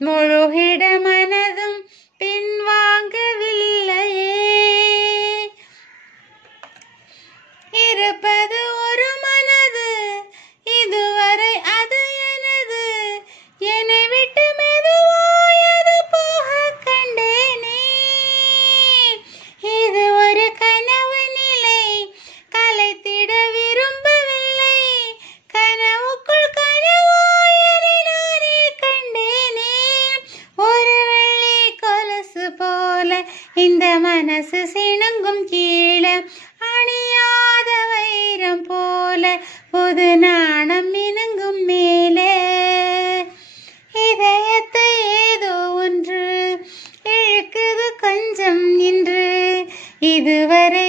முழுகிட மனதும் பின்வாங்கவில்லையே. இருப்பது ஒரு மனது, இதுவரை அது எனது. என்னை விட்டு மெதுவாய் அது போக கண்டேனே. இது ஒரு கனவு நிலை, கலைத்திட விரும்பவில்லை. கனவுக்குள் கனவாய் என்னை நானே கண்டேனே. ஒரு வெள்ளி கொலுசு போல இந்த மனசு சிணுங்கும் கீழே, அணியாத வைரம் போல புது நாணம் மினுங்கும் மேலே. இதயத்தை ஏதோ ஒன்று இழுக்குது கொஞ்சம் இன்று, இதுவரை